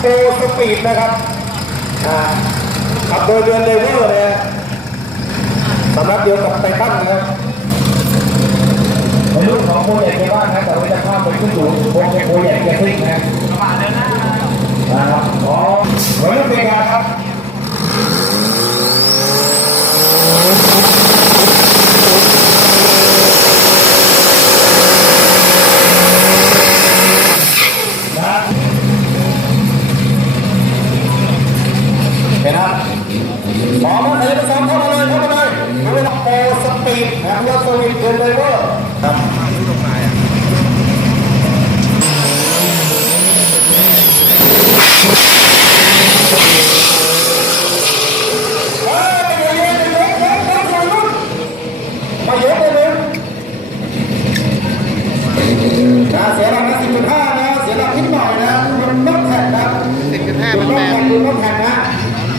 โปรสปีดนะครับขับโดยเรือนเดวิลเลยสำนักเดียวกับไททันนะครับในรุ่นของโปรเจกต์ในบ้างนะแต่ว่าจะข้ามไปขึ้นสู่โปรเจกต์โปรเจกต์เกซิ่งนะนะครับขอเหมือนเป็นการครับ นะเห็นนะ หมอมาเลยไปซ้อมเข้ามาเลยเข้ามาเลยเรียกว่าโปรสปีดนะเรือสวิตเรือนเลเวอร์ครับเฮ้ยอย่าเย็นอย่าเย็นอย่าเย็นอย่าเย็นมาเยอะเลยนะเสียหลักนะสิบจุดห้านะเสียหลักนิดหน่อยนะมันนักแข่งนะสิบจุดห้ามันแปด